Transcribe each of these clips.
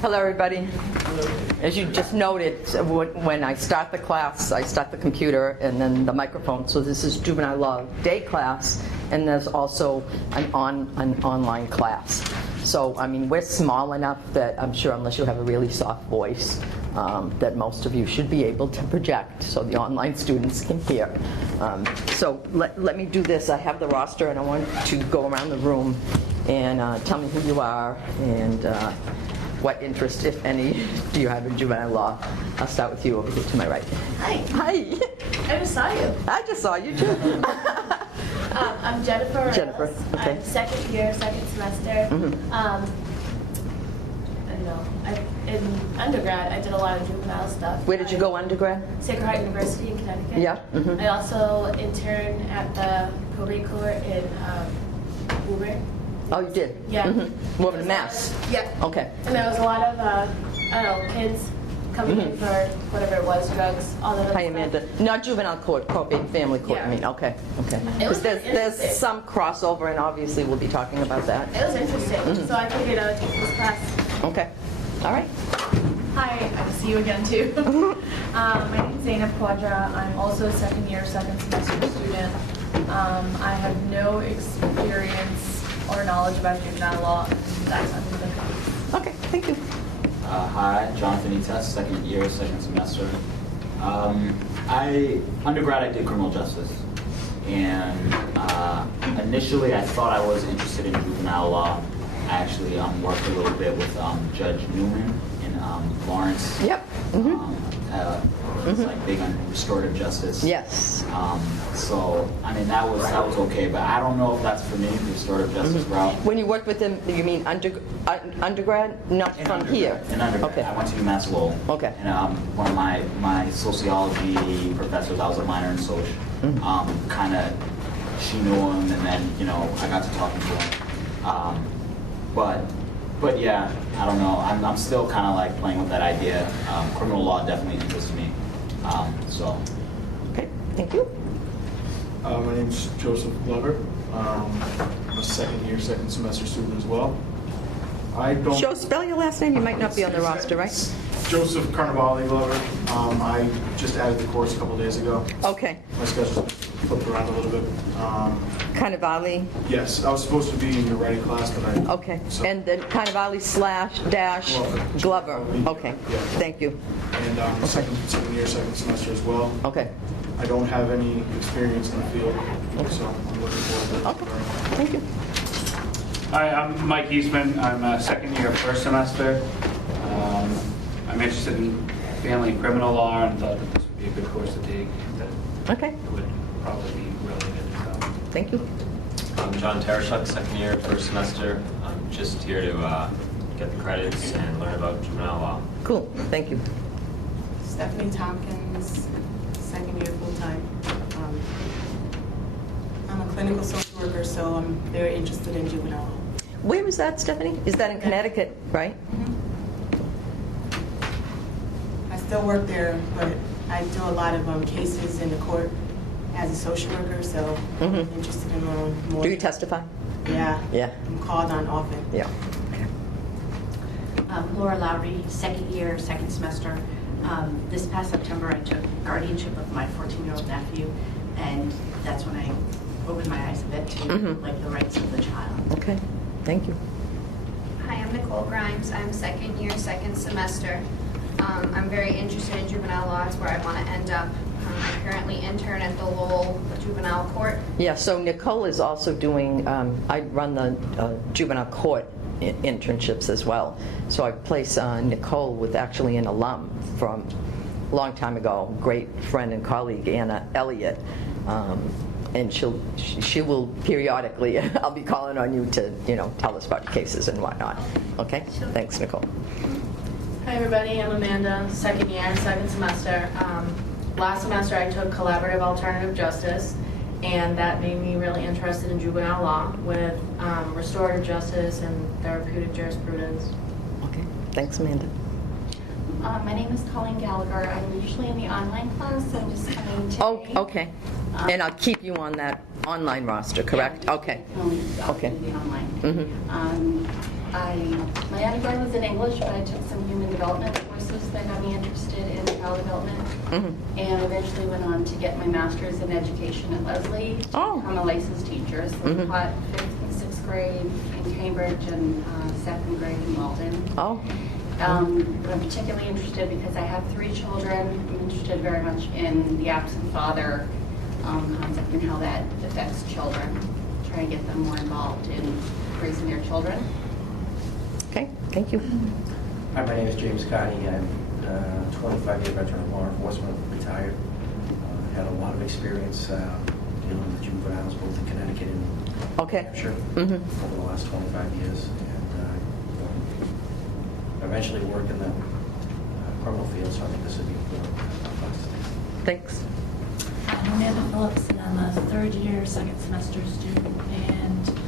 Hello, everybody. As you just noted, when I start the class, I start the computer and then the microphone. So this is Juvenile Law day class, and there's also an online class. So, I mean, we're small enough that I'm sure, unless you have a really soft voice, that most of you should be able to project so the online students can hear. So let me do this. I have the roster, and I want to go around the room and tell me who you are and what interest, if any, do you have in juvenile law. I'll start with you over here to my right. Hi. Hi. I just saw you. I just saw you too. I'm Jennifer. Jennifer, okay. I'm second year, second semester. Mm-hmm. I don't know. In undergrad, I did a lot of juvenile stuff. Where did you go undergrad? Sacred Heart University in Connecticut. Yeah. Mm-hmm. I also interned at the probate court in Woburn. Oh, you did? Yeah. Mm-hmm. Woman Mass. Yeah. Okay. And there was a lot of, I don't know, kids coming in for whatever it was, drugs, all that other Hi, stuff. Amanda. Not juvenile court, probate family court. Yeah. I mean, okay. It 'Cause was there's interesting. some crossover, and obviously we'll be talking about that. It was interesting, so I figured I would take this class. Okay. All right. Hi, I see you again too. My name is Zainab Quadra. I'm also a second year, second semester student. I have no experience or knowledge about juvenile law. That's under the case. Okay, thank you. Hi, Jonathan Etes, second year, second semester. Undergrad I did criminal justice, and initially I thought I was interested in juvenile law. I actually worked a little bit with Judge Newman in Lawrence. Yep. It's like big on restorative justice. Yes. So I mean that was okay, but I don't know if that's for me, the restorative justice route. When you worked with them, you mean undergrad? Not from here? In undergrad. Okay. I went to UMass Lowell. Okay. And one of my sociology professors, I was a minor in Soc, kind of, she knew him, and then, I got to talking to him. But yeah, I don't know. I'm still kind of like playing with that idea. Criminal law definitely interests me. So. Okay, thank you. My name's Joseph Glover. I'm a second year, second semester student as well. Joe, spell your last name. You might not be on the roster, right? Joseph Carnivale Glover. I just added the course a couple days ago. Okay. My schedule flipped around a little bit. Carnivale. Yes, I was supposed to be in your writing class, but I... Okay. So, And then Carnivale / Glover. Okay. Yeah. Thank you. And second year, second semester as well. Okay. I don't have any experience in the field, so I'm looking forward to it. Okay. Thank you. Hi, I'm Mike Eastman. I'm a second year, first semester. I'm interested in family and criminal law and thought that this would be a good course to take. That Okay. it would probably be related. So. Thank you. I'm John Tarashuk, second year, first semester. I'm just here to get the credits and learn about juvenile law. Cool. Thank you. Stephanie Tompkins, second year full-time. I'm a clinical social worker, so I'm very interested in juvenile law. Where is that, Stephanie? Is that in Connecticut, right? I still work there, but I do a lot of cases in the court as a social worker, so I'm interested in learning more. Do you testify? Yeah. Yeah. I'm called on often. Yeah. Laura Lowry, second year, second semester. This past September, I took guardianship of my 14-year-old nephew, and that's when I opened my eyes a bit to like the rights of the child. Okay. Thank you. Hi, I'm Nicole Grimes. I'm second year, second semester. I'm very interested in juvenile law. It's where I want to end up. I currently intern at the Lowell Juvenile Court. Yeah, so Nicole is also doing, I run the juvenile court internships as well. So I place Nicole with actually an alum from a long time ago, great friend and colleague, Anna Elliott. And she will periodically, I'll be calling on you to, tell us about your cases and whatnot. Okay? Sure. Thanks, Nicole. Hi everybody, I'm Amanda, second year, second semester. Last semester I took collaborative alternative justice, and that made me really interested in juvenile law with restorative justice and therapeutic jurisprudence. Okay, thanks, Amanda. My name is Colleen Gallagher. I'm usually in the online class. I'm just coming today. Oh, okay. And I'll keep you on that online roster, correct? Yeah, Okay. I'll Okay. be online. My undergrad was in English, but I took some human development courses that got me interested in child development, and eventually went on to get my master's in education at Lesley to become a licensed teacher. So I taught 5th and 6th grade in Cambridge and 2nd grade in Malden. But I'm particularly interested because I have 3 children. I'm interested very much in the absent father concept and how that affects children. Try to get them more involved in raising their children. Okay, thank you. Hi, my name is James Carney. I'm a 25-year veteran of law enforcement, retired. Had a lot of experience dealing with juveniles, both in Connecticut and New Hampshire over the last 25 years. And eventually worked in the criminal field, so I think this would be important. Thanks. I'm Amanda Phillips, and I'm a 3rd year, 2nd semester student, and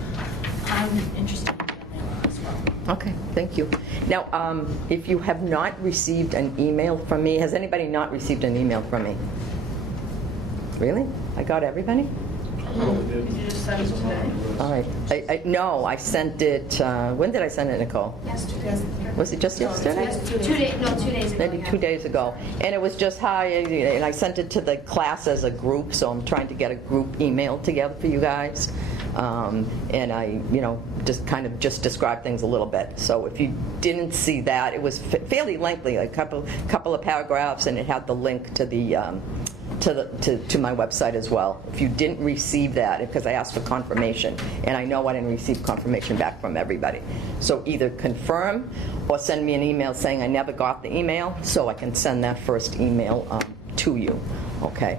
I'm interested in family law as well. Okay, thank you. Now, if you have not received an email from me, has anybody not received an email from me? Really? I got everybody? Did you just send it today? All right. No, I sent it, when did I send it, Nicole? Yesterday. Was it just yesterday? 2 days ago. Maybe 2 days ago. And it was just hi, and I sent it to the class as a group, so I'm trying to get a group email together for you guys. And I, just kind of just described things a little bit. So if you didn't see that, it was fairly lengthy, a couple of paragraphs, and it had the link to the to my website as well. If you didn't receive that, because I asked for confirmation, and I know I didn't receive confirmation back from everybody. So either confirm or send me an email saying I never got the email, so I can send that first email to you. Okay.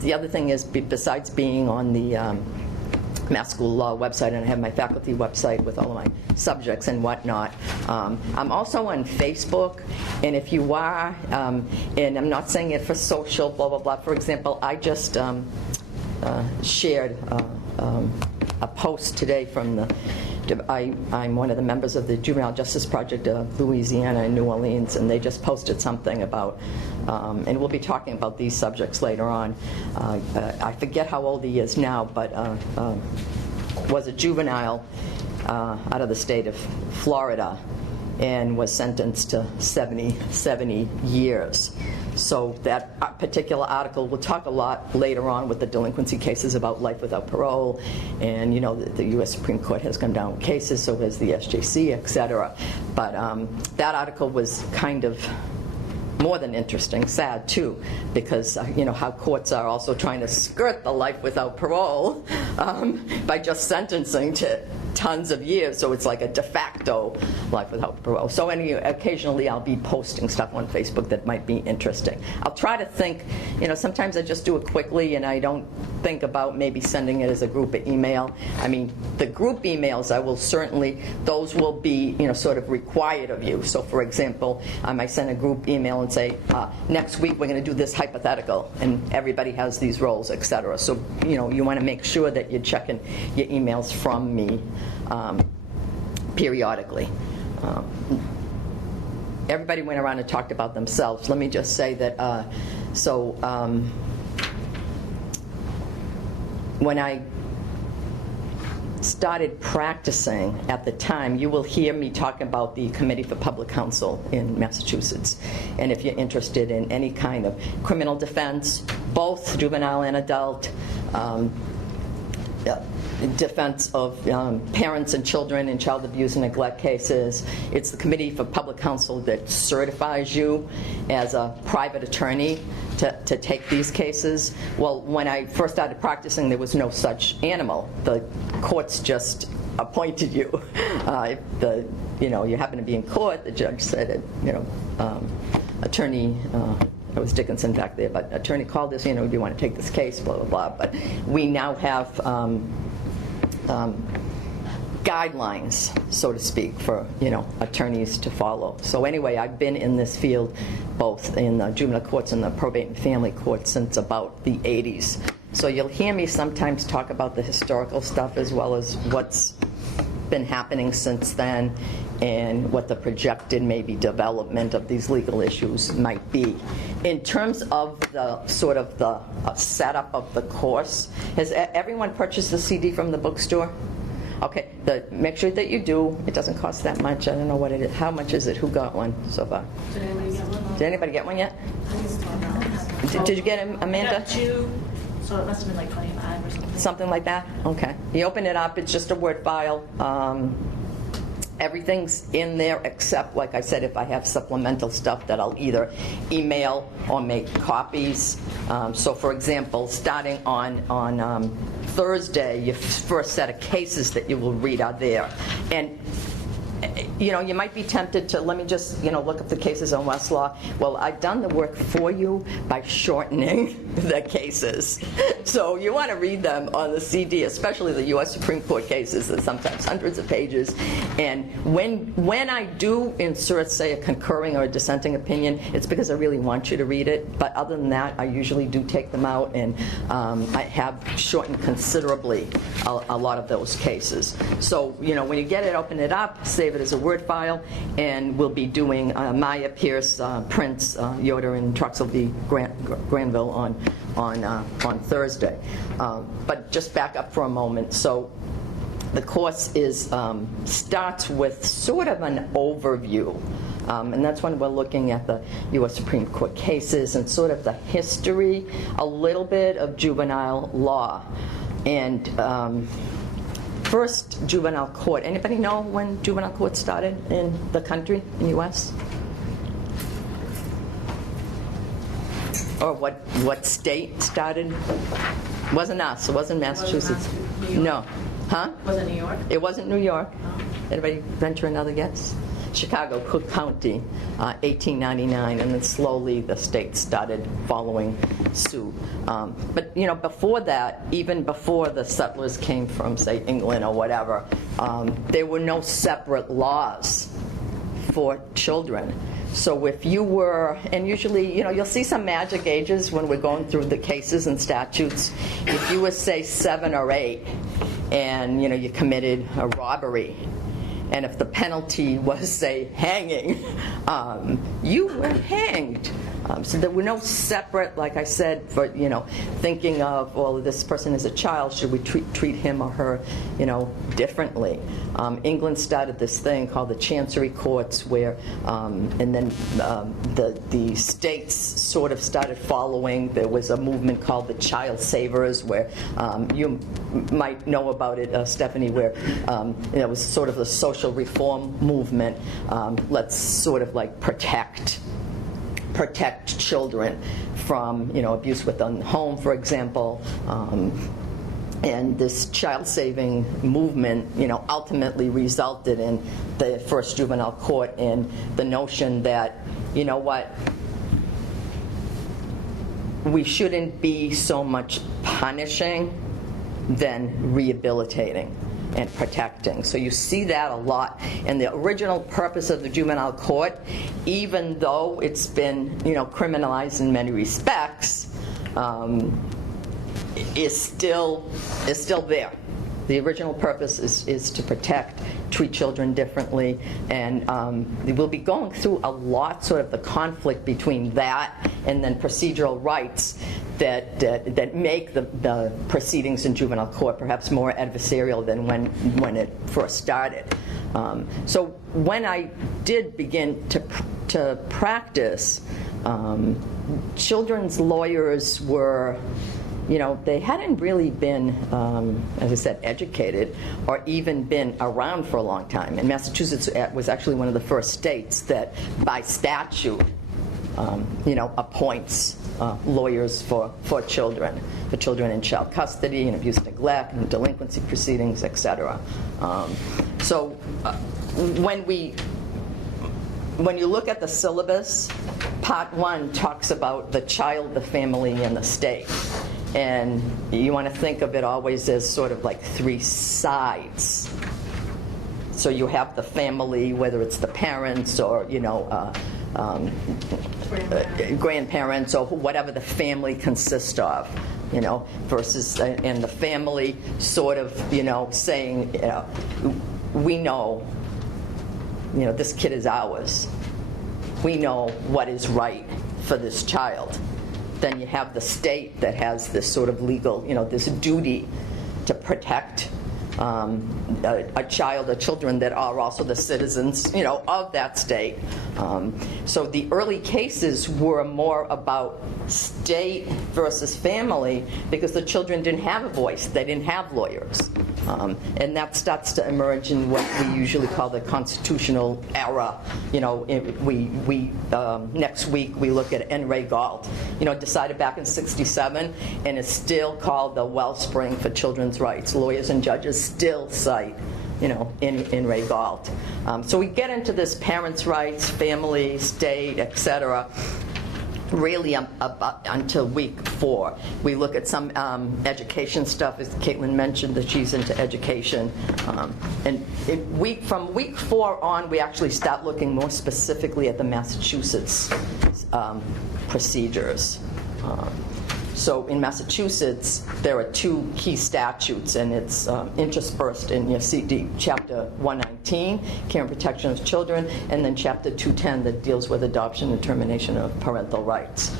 The other thing is, besides being on the Mass School Law website, and I have my faculty website with all of my subjects and whatnot. I'm also on Facebook, and if you are, and I'm not saying it for social, blah, blah, blah. For example, I just shared a post today from the, I'm one of the members of the Juvenile Justice Project of Louisiana in New Orleans, and they just posted something about, and we'll be talking about these subjects later on. I forget how old he is now, but was a juvenile out of the state of Florida and was sentenced to 70 years. So that particular article, we'll talk a lot later on with the delinquency cases about life without parole, and the U.S. Supreme Court has come down with cases, so has the SJC, et cetera. But that article was kind of more than interesting, sad too, because how courts are also trying to skirt the life without parole by just sentencing to tons of years, so it's like a de facto life without parole. So occasionally I'll be posting stuff on Facebook that might be interesting. I'll try to think, sometimes I just do it quickly and I don't think about maybe sending it as a group email. I mean, the group emails, I will certainly, those will be, sort of required of you. So for example, I might send a group email and say, next week we're going to do this hypothetical, and everybody has these roles, etc. So, you want to make sure that you're checking your emails from me periodically. Everybody went around and talked about themselves. Let me just say that, when I started practicing at the time, you will hear me talk about the Committee for Public Counsel in Massachusetts. And if you're interested in any kind of criminal defense, both juvenile and adult, defense of parents and children in child abuse and neglect cases. It's the Committee for Public Counsel that certifies you as a private attorney to take these cases. Well, when I first started practicing, there was no such animal. The courts just appointed you. If you happen to be in court, the judge said, attorney, it was Dickinson back there, but attorney called us, do you want to take this case, blah, blah, blah. But we now have guidelines, so to speak, for attorneys to follow. So anyway, I've been in this field both in the juvenile courts and the probate and family courts since about the 80s. So you'll hear me sometimes talk about the historical stuff as well as what's been happening since then and what the projected maybe development of these legal issues might be. In terms of the sort of the setup of the course, has everyone purchased the CD from the bookstore? Okay, make sure that you do. It doesn't cost that much. I don't know what it is. How much is it? Who got one so far? Did anybody get one? Did anybody get one yet? Did you get it, Amanda? I got 2, so it must have been like 25 or something. Something like that? Okay. You open it up, it's just a Word file. Everything's in there except, like I said, if I have supplemental stuff that I'll either email or make copies. So for example, starting on Thursday, your first set of cases that you will read are there. And you know, you might be tempted to, let me just, look up the cases on Westlaw. Well, I've done the work for you by shortening the cases. So you want to read them on the CD, especially the U.S. Supreme Court cases, that sometimes hundreds of pages. And when I do insert, say, a concurring or a dissenting opinion, it's because I really want you to read it. But other than that, I usually do take them out, and I have shortened considerably a lot of those cases. So, when you get it, open it up, save it as a Word file, and we'll be doing Maya, Pierce, Prince, Yoder, and Truxell v. Granville on Thursday. But just back up for a moment. So the course starts with sort of an overview. And that's when we're looking at the U.S. Supreme Court cases and sort of the history, a little bit of juvenile law. And first juvenile court. Anybody know when juvenile court started in the country, in the U.S.? Or what state started? It wasn't us. It wasn't Massachusetts. No. Huh? Was it New York? It wasn't New York. Anybody venture another guess? Chicago, Cook County, 1899, and then slowly the states started following suit. But before that, even before the settlers came from, say, England or whatever, there were no separate laws for children. So if you were, and usually, you'll see some magic ages when we're going through the cases and statutes. If you were, say, 7 or 8, and you committed a robbery, and if the penalty was, say, hanging, you were hanged. So there were no separate, like I said, for, thinking of, well, this person is a child, should we treat him or her, differently? England started this thing called the Chancery Courts where, and then the states sort of started following. There was a movement called the Child Savers where you might know about it, Stephanie, where it was sort of the social reform movement. Let's sort of like protect children from abuse within the home, for example. And this child-saving movement, ultimately resulted in the first juvenile court and the notion that, we shouldn't be so much punishing than rehabilitating and protecting. So you see that a lot. And the original purpose of the juvenile court, even though it's been, criminalized in many respects, is still there. The original purpose is to protect, treat children differently, and we'll be going through a lot, sort of the conflict between that and then procedural rights that make the proceedings in juvenile court perhaps more adversarial than when it first started. So when I did begin to practice, children's lawyers were, they hadn't really been, as I said, educated or even been around for a long time. And Massachusetts was actually one of the first states that, by statute, appoints lawyers for children in child custody and abuse and neglect and delinquency proceedings, etc. So when you look at the syllabus, Part 1 talks about the child, the family, and the state. And you want to think of it always as sort of like 3 sides. So you have the family, whether it's the parents or, grandparents or whatever the family consists of, versus, and the family sort of, saying, we know, this kid is ours. We know what is right for this child. Then you have the state that has this sort of legal, this duty to protect a child or children that are also the citizens, of that state. So the early cases were more about state versus family because the children didn't have a voice. They didn't have lawyers. And that starts to emerge in what we usually call the constitutional era. Next week we look at N. Ray Gault, decided back in '67, and is still called the wellspring for children's rights. Lawyers and judges still cite, in Ray Gault. So we get into this parents' rights, family, state, etc. Really until week 4. We look at some education stuff, as Caitlin mentioned that she's into education. And from week 4 on, we actually start looking more specifically at the Massachusetts procedures. So in Massachusetts, there are 2 key statutes, and it's interspersed in your CD, Chapter 119, Care and Protection of Children, and then Chapter 210 that deals with adoption and termination of parental rights.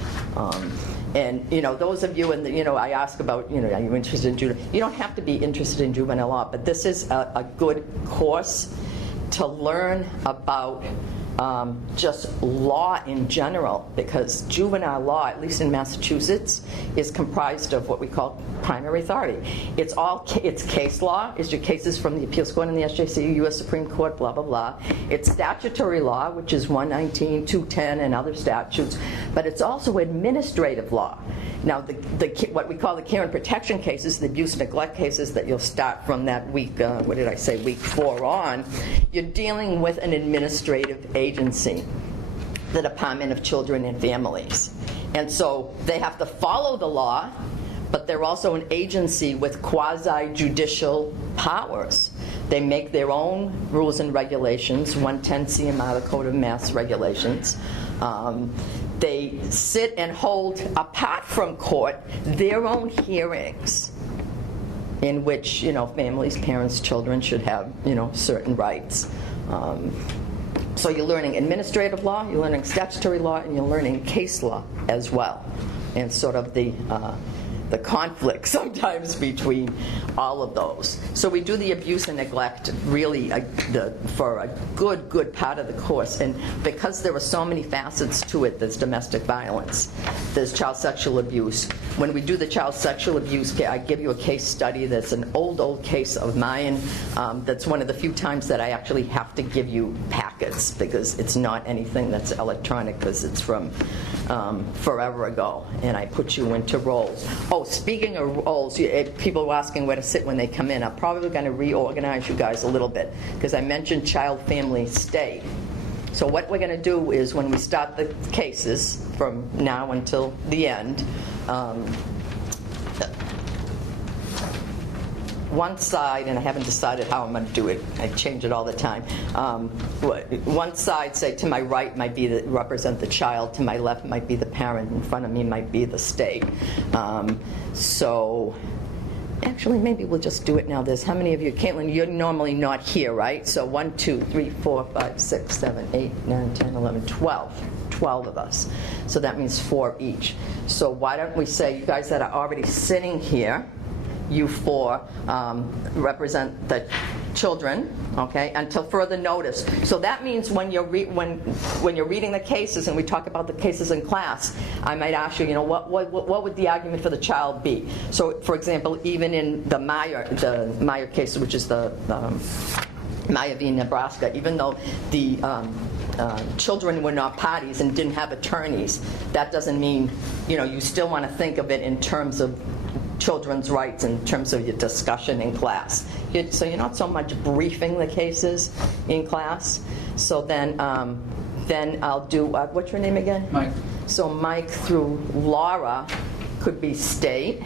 And those of you, I ask about, are you interested in juvenile? You don't have to be interested in juvenile law, but this is a good course to learn about just law in general, because juvenile law, at least in Massachusetts, is comprised of what we call primary authority. It's case law. It's your cases from the appeals court and the SJC, U.S. Supreme Court, blah, blah, blah. It's statutory law, which is 119, 210, and other statutes, but it's also administrative law. Now, what we call the care and protection cases, the abuse and neglect cases that you'll start from that week, week 4 on, you're dealing with an administrative agency, the Department of Children and Families. And so they have to follow the law, but they're also an agency with quasi-judicial powers. They make their own rules and regulations, 110 CMR, the Code of Mass Regulations. They sit and hold, apart from court, their own hearings in which, families, parents, children should have, certain rights. So you're learning administrative law, you're learning statutory law, and you're learning case law as well. And sort of the conflict sometimes between all of those. So we do the abuse and neglect really for a good part of the course. And because there are so many facets to it, there's domestic violence, there's child sexual abuse. When we do the child sexual abuse, I give you a case study that's an old case of mine. That's one of the few times that I actually have to give you packets, because it's not anything that's electronic, because it's from forever ago, and I put you into roles. Oh, speaking of roles, people were asking where to sit when they come in. I'm probably going to reorganize you guys a little bit, because I mentioned child, family, state. So what we're going to do is, when we start the cases from now until the end, one side, and I haven't decided how I'm going to do it, I change it all the time. One side, say to my right, might be represent the child, to my left might be the parent, in front of me might be the state. So actually, maybe we'll just do it now. There's how many of you? Caitlin, you're normally not here, right? So 1, 2, 3, 4, 5, 6, 7, 8, 9, 10, 11, 12. 12 of us. So that means 4 each. So why don't we say, you guys that are already sitting here, you 4 represent the children, okay, until further notice. So that means when you're when you're reading the cases, and we talk about the cases in class, I might ask you, what would the argument for the child be? So, for example, even in the Meyer case, which is the Meyer v. Nebraska, even though the children were not parties and didn't have attorneys, that doesn't mean, you still want to think of it in terms of children's rights, in terms of your discussion in class. So you're not so much briefing the cases in class. So then I'll do, what's your name again? Mike. So Mike through Laura could be state,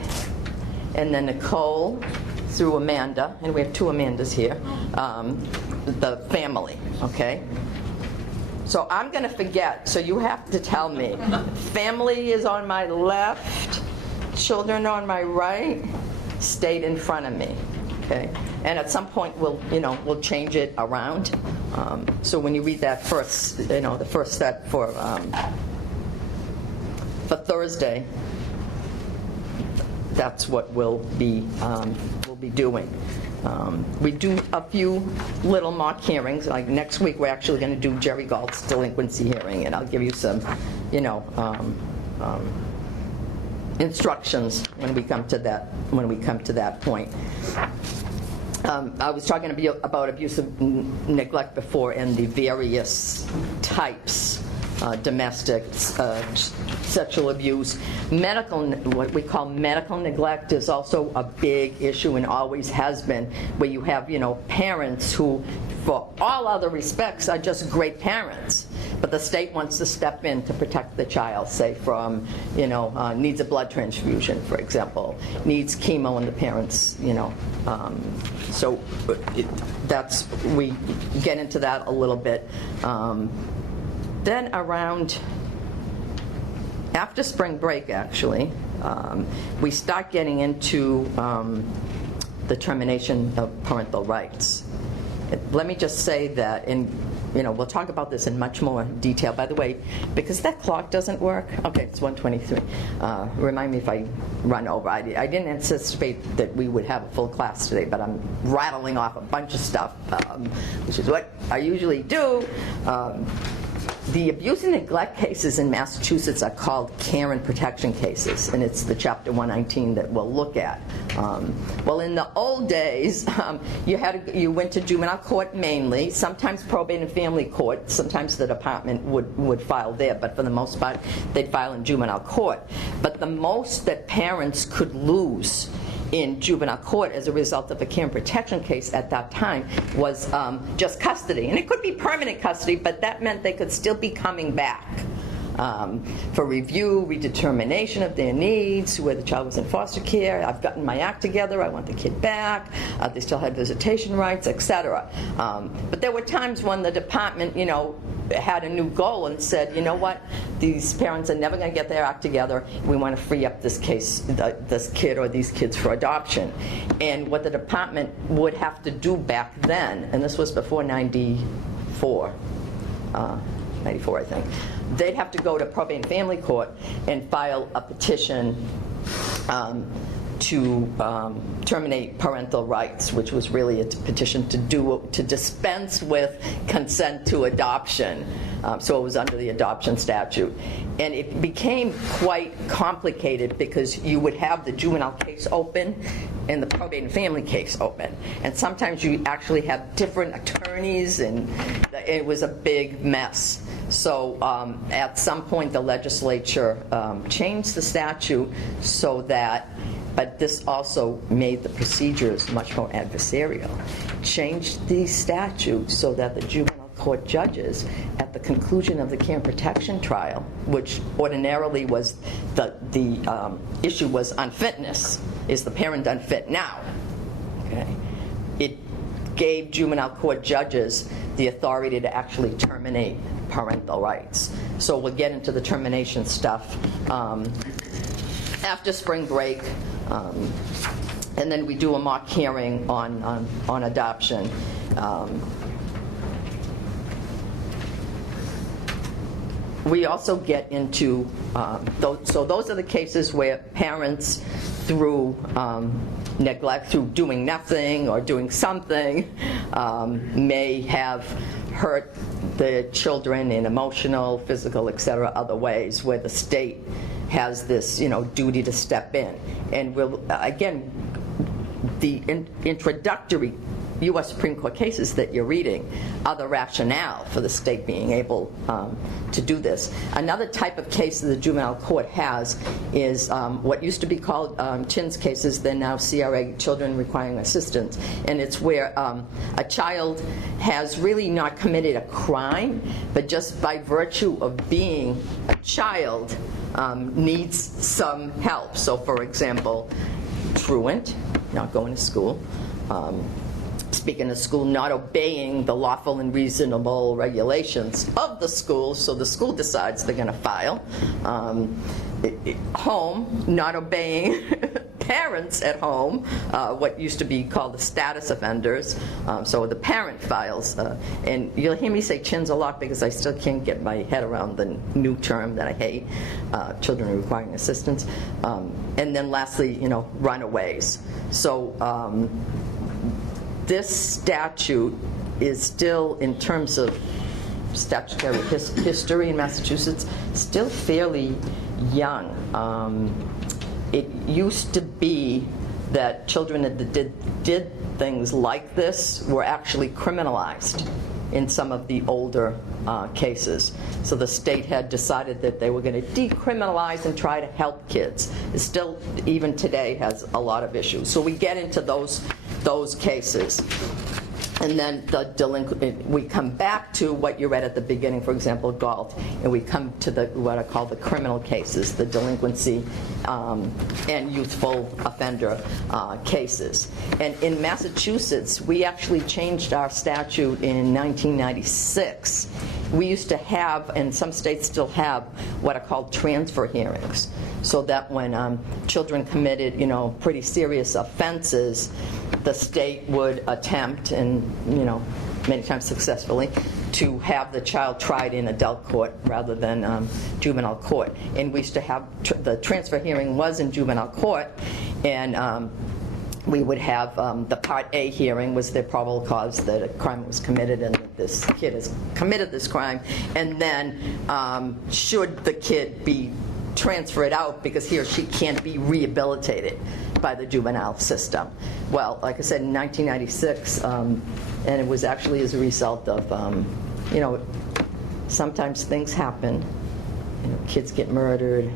and then Nicole through Amanda, and we have 2 Amandas here, the family, okay? So I'm going to forget, so you have to tell me. Family is on my left, children on my right, state in front of me, okay? And at some point we'll change it around. So when you read that first, the first set for Thursday, that's what we'll be doing. We do a few little mock hearings. Like next week, we're actually going to do Jerry Galt's delinquency hearing, and I'll give you some, instructions when we come to that point. I was talking about abusive neglect before and the various types. Domestic, sexual abuse. What we call medical neglect is also a big issue and always has been, where you have, parents who, for all other respects, are just great parents. But the state wants to step in to protect the child, say from, needs a blood transfusion, for example, needs chemo, and the parents, so we get into that a little bit. Then around, after spring break actually, we start getting into the termination of parental rights. Let me just say that, we'll talk about this in much more detail. By the way, because that clock doesn't work, okay, it's 1:23. Remind me if I run over. I didn't anticipate that we would have a full class today, but I'm rattling off a bunch of stuff, which is what I usually do. The abuse and neglect cases in Massachusetts are called care and protection cases, and it's the Chapter 119 that we'll look at. Well, in the old days, you went to juvenile court mainly, sometimes probate and family court. Sometimes the department would file there, but for the most part, they'd file in juvenile court. But the most that parents could lose in juvenile court as a result of a care and protection case at that time was just custody. And it could be permanent custody, but that meant they could still be coming back for review, redetermination of their needs, where the child was in foster care. I've gotten my act together, I want the kid back. They still had visitation rights, etc. But there were times when the department, had a new goal and said, you know what, these parents are never going to get their act together. We want to free up this kid or these kids for adoption. And what the department would have to do back then, and this was before 94, I think, they'd have to go to probate and family court and file a petition to terminate parental rights, which was really a petition to dispense with consent to adoption. So it was under the adoption statute. And it became quite complicated because you would have the juvenile case open and the probate and family case open. And sometimes you actually have different attorneys, and it was a big mess. So at some point the legislature changed the statute so that, but this also made the procedures much more adversarial. Changed the statute so that the juvenile court judges, at the conclusion of the care and protection trial, which ordinarily was the issue was unfitness, is the parent unfit now? Okay. It gave juvenile court judges the authority to actually terminate parental rights. So we'll get into the termination stuff after spring break, and then we do a mock hearing on adoption. We also get into, so those are the cases where parents, through neglect, through doing nothing or doing something, may have hurt the children in emotional, physical, etc., other ways, where the state has this, duty to step in. And we'll, again, the introductory U.S. Supreme Court cases that you're reading are the rationale for the state being able to do this. Another type of case that the juvenile court has is what used to be called CHINS cases. They're now CRA, children requiring assistance. And it's where a child has really not committed a crime, but just by virtue of being a child needs some help. So for example, truant, not going to school, speaking of school, not obeying the lawful and reasonable regulations of the school, so the school decides they're going to file. Home, not obeying parents at home, what used to be called the status offenders, so the parent files. And you'll hear me say CHINS a lot because I still can't get my head around the new term that I hate, children requiring assistance. And then lastly, runaways. So this statute is still, in terms of statutory history in Massachusetts, still fairly young. It used to be that children that did things like this were actually criminalized in some of the older cases. So the state had decided that they were going to decriminalize and try to help kids. It still, even today, has a lot of issues. So we get into those cases. And then the delinquent, we come back to what you read at the beginning, for example, Galt, and we come to what I call the criminal cases, the delinquency and youthful offender cases. And in Massachusetts, we actually changed our statute in 1996. We used to have, and some states still have, what are called transfer hearings, so that when children committed, pretty serious offenses, the state would attempt, and many times successfully, to have the child tried in adult court rather than juvenile court. And we used to have the transfer hearing was in juvenile court, and we would have the Part A hearing was the probable cause that a crime was committed and that this kid has committed this crime, and then should the kid be transferred out because he or she can't be rehabilitated by the juvenile system. Well, like I said, in 1996, and it was actually as a result of, sometimes things happen. Kids get murdered,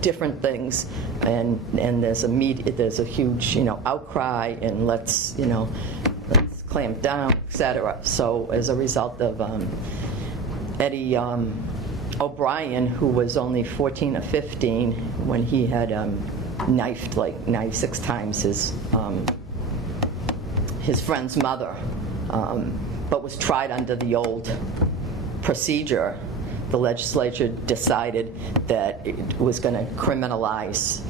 different things, and there's a huge, outcry, and let's clamp down, etc. So as a result of Eddie O'Brien, who was only 14 or 15 when he had knifed like 96 times his friend's mother, but was tried under the old procedure, the legislature decided that it was going to criminalize,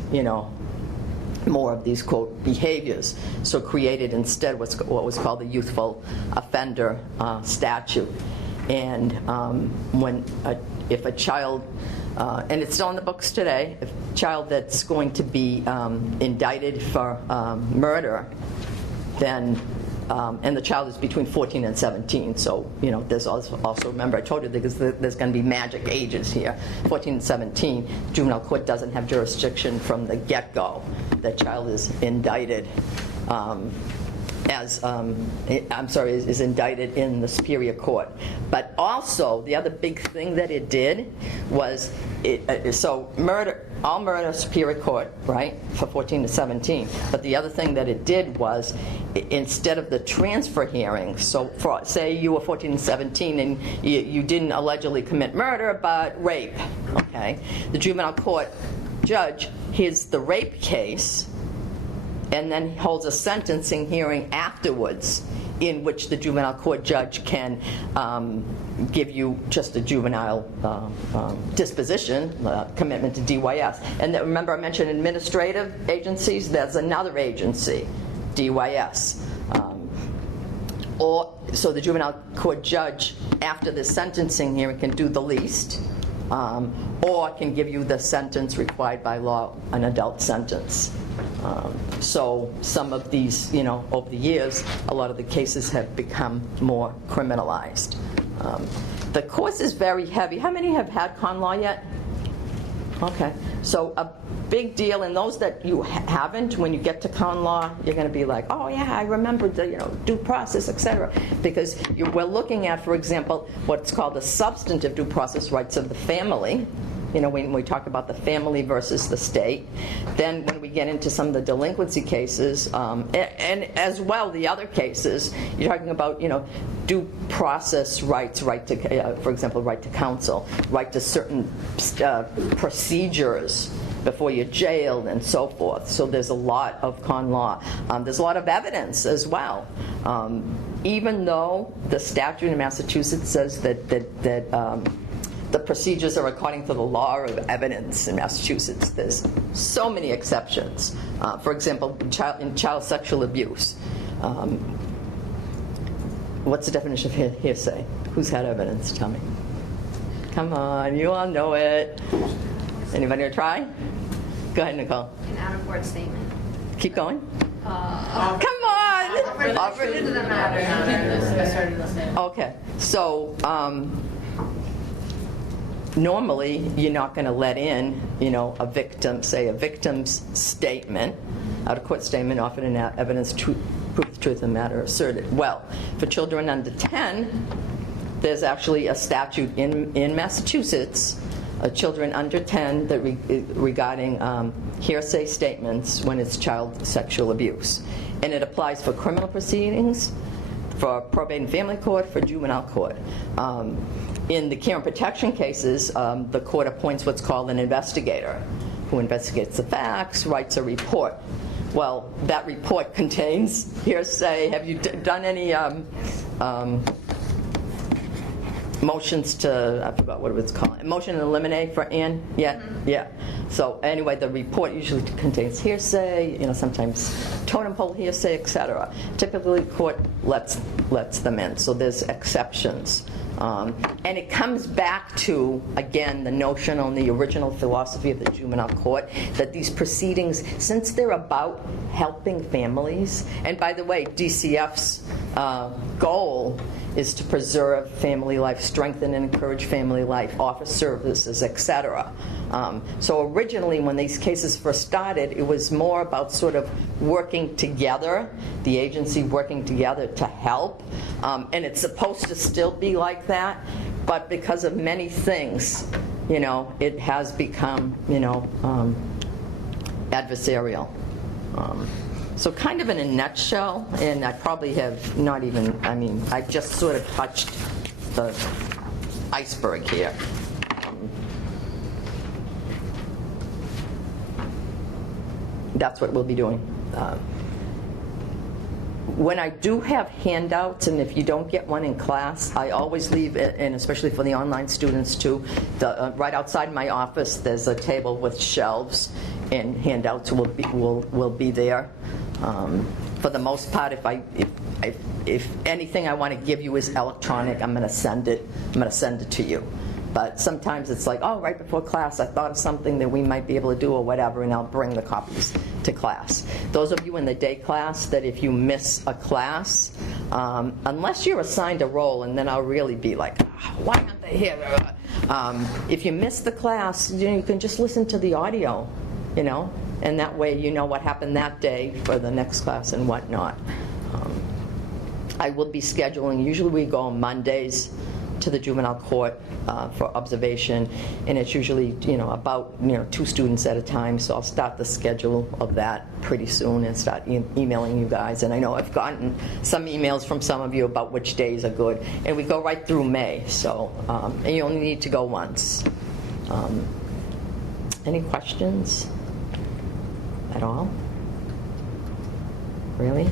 more of these, quote, behaviors. So created instead what was called the Youthful Offender Statute. And if a child, and it's still in the books today, if a child that's going to be indicted for murder, then, and the child is between 14 and 17, so, there's also, remember I told you because there's going to be magic ages here, 14 and 17, juvenile court doesn't have jurisdiction from the get-go. The child is indicted is indicted in the Superior Court. But also, the other big thing that it did was, all murder, Superior Court, right, for 14 to 17. But the other thing that it did was, instead of the transfer hearing, so say you were 14 and 17 and you didn't allegedly commit murder, but rape, okay? The juvenile court judge hears the rape case, and then holds a sentencing hearing afterwards in which the juvenile court judge can give you just a juvenile disposition, commitment to DYS. And remember I mentioned administrative agencies, there's another agency, DYS. So the juvenile court judge, after the sentencing hearing, can do the least, or can give you the sentence required by law, an adult sentence. So some of these, over the years, a lot of the cases have become more criminalized. The course is very heavy. How many have had con law yet? Okay. So a big deal, and those that you haven't, when you get to con law, you're going to be like, oh yeah, I remember the due process, etc. Because we're looking at, for example, what's called the substantive due process rights of the family. When we talk about the family versus the state. Then when we get into some of the delinquency cases, and as well the other cases, you're talking about, due process rights, right to, for example, right to counsel, right to certain procedures before you're jailed and so forth. So there's a lot of con law. There's a lot of evidence as well. Even though the statute in Massachusetts says that the procedures are according to the law of evidence in Massachusetts, there's so many exceptions. For example, in child sexual abuse, what's the definition of hearsay? Who's had evidence? Tell me. Come on, you all know it. Anybody gonna try? Go ahead, Nicole. An out-of-court statement. Keep going. Come on, It doesn't matter. I started the same. Okay, so normally you're not going to let in, a victim, say a victim's statement, out of court statement, often in evidence, proof the truth of the matter asserted. Well, for children under 10, there's actually a statute in Massachusetts, children under 10 that regarding hearsay statements when it's child sexual abuse. And it applies for criminal proceedings, for probate and family court, for juvenile court. In the care and protection cases, the court appoints what's called an investigator who investigates the facts, writes a report. Well, that report contains hearsay. Have you done any motions to, I forgot what it was called, motion to eliminate for Ann? Yeah, yeah. So anyway, the report usually contains hearsay, sometimes totem pole hearsay, etc. Typically, the court lets them in. So there's exceptions. And it comes back to, again, the notion on the original philosophy of the juvenile court that these proceedings, since they're about helping families, and by the way, DCF's goal is to preserve family life, strengthen and encourage family life, offer services, etc. So originally, when these cases first started, it was more about sort of working together, the agency working together to help. And it's supposed to still be like that, but because of many things, it has become, adversarial. So kind of in a nutshell, and I probably have not even, I just sort of touched the iceberg here. That's what we'll be doing. When I do have handouts, and if you don't get one in class, I always leave, and especially for the online students too, right outside my office there's a table with shelves, and handouts will be there. For the most part, if anything I want to give you is electronic, I'm going to send it to you. But sometimes it's like, oh, right before class, I thought of something that we might be able to do or whatever, and I'll bring the copies to class. Those of you in the day class, that if you miss a class, unless you're assigned a role, and then I'll really be like, why aren't they here? If you miss the class, you can just listen to the audio, and that way you know what happened that day for the next class and whatnot. I will be scheduling, usually we go on Mondays to the juvenile court for observation, and it's usually about 2 students at a time, so I'll start the schedule of that pretty soon and start emailing you guys. And I know I've gotten some emails from some of you about which days are good, and we go right through May, so and you only need to go once. Any questions at all? Really?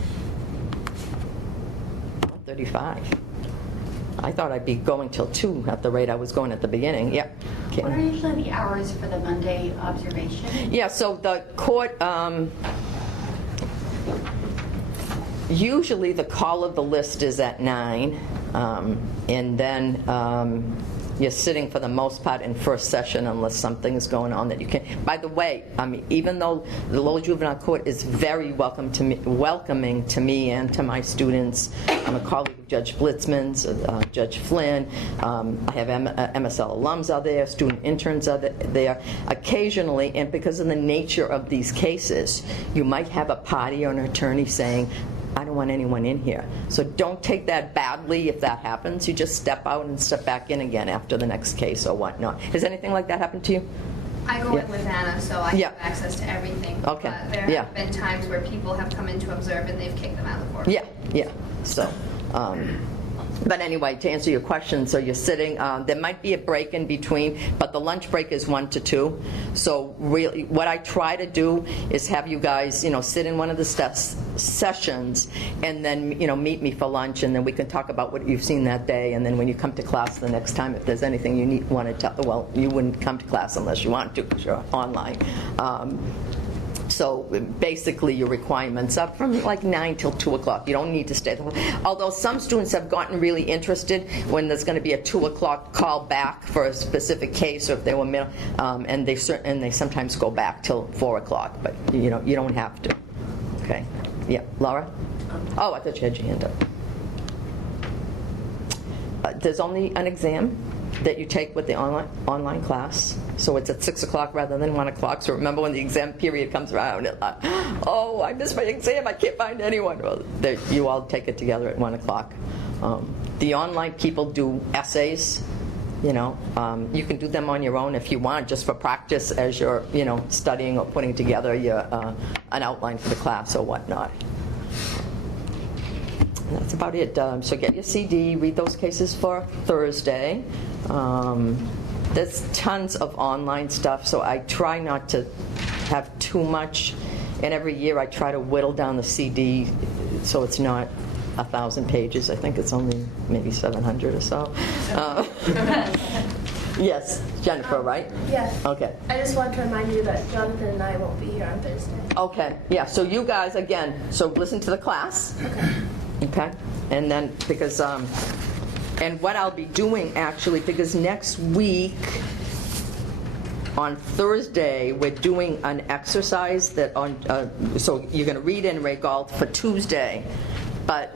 35. I thought I'd be going till 2 at the rate I was going at the beginning. Yeah. Okay. What are usually the hours for the Monday observation? Yeah, so the court, usually the call of the list is at 9, and then you're sitting for the most part in first session unless something is going on that you can. By the way, even though the Lowell Juvenile Court is very welcoming to me and to my students, I'm a colleague of Judge Blitzman's, Judge Flynn. I have MSL alums are there, student interns are there. Occasionally, and because of the nature of these cases, you might have a party or an attorney saying, I don't want anyone in here. So don't take that badly if that happens. You just step out and step back in again after the next case or whatnot. Has anything like that happened to you? I go in with Anna, so I have access to everything. Okay. But there have been times where people have come in to observe and they've kicked them out of the court. Yeah. So, but anyway, to answer your question, so you're sitting, there might be a break in between, but the lunch break is 1 to 2. So really, what I try to do is have you guys, sit in one of the sessions, and then, meet me for lunch, and then we can talk about what you've seen that day, and then when you come to class the next time, if there's anything you want to tell, well, you wouldn't come to class unless you want to, because you're online. So basically your requirements up from like 9 till 2 o'clock. You don't need to stay. Although some students have gotten really interested when there's going to be a 2 o'clock call back for a specific case, or if they were middle, and they sometimes go back till 4 o'clock. But you don't have to. Okay. Yeah, Laura? Oh, I thought you had your hand up. There's only an exam that you take with the online class. So it's at 6 o'clock rather than 1 o'clock. So remember when the exam period comes around, oh, I missed my exam, I can't find anyone. Well, you all take it together at 1 o'clock. The online people do essays. You know, you can do them on your own if you want, just for practice as you're, studying or putting together an outline for the class or whatnot. And that's about it. So get your CD, read those cases for Thursday. There's tons of online stuff, so I try not to have too much. And every year I try to whittle down the CD so it's not 1,000 pages. I think it's only maybe 700 or so. Yes, Jennifer, right? Yes. Okay. I just want to remind you that Jonathan and I won't be here on Thursday. Okay, yeah, so you guys, again, so listen to the class. Okay. And then, because, and what I'll be doing actually, because next week, on Thursday, we're doing an exercise that so you're going to read in Ray Galt for Tuesday, but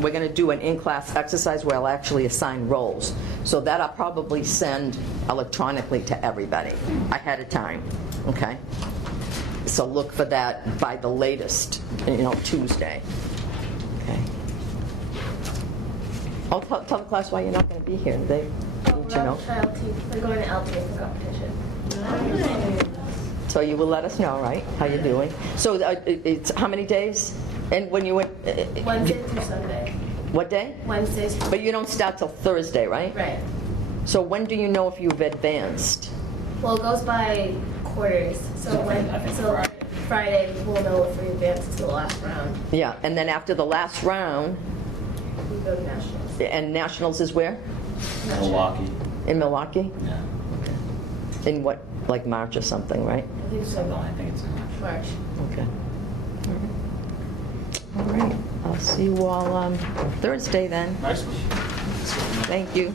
we're going to do an in-class exercise where I'll actually assign roles. So that I'll probably send electronically to everybody ahead of time, okay? So look for that by the latest, Tuesday, okay? Oh, tell the class why you're not going to be here. They need to know. We're going to LT for competition. So you will let us know, right? How you're doing. So it's how many days? And when you went... Wednesday through Sunday. What day? Wednesdays. But you don't start till Thursday, right? Right. So when do you know if you've advanced? Well, it goes by quarters. So Friday we'll know if we advance to the last round. Yeah, and then after the last round... We go to nationals. And nationals is where? Milwaukee. In Milwaukee? Yeah. In what, like March or something, right? I think so. No, I think it's in March. Okay. All right. I'll see you all on Thursday then. Nice one. Thank you.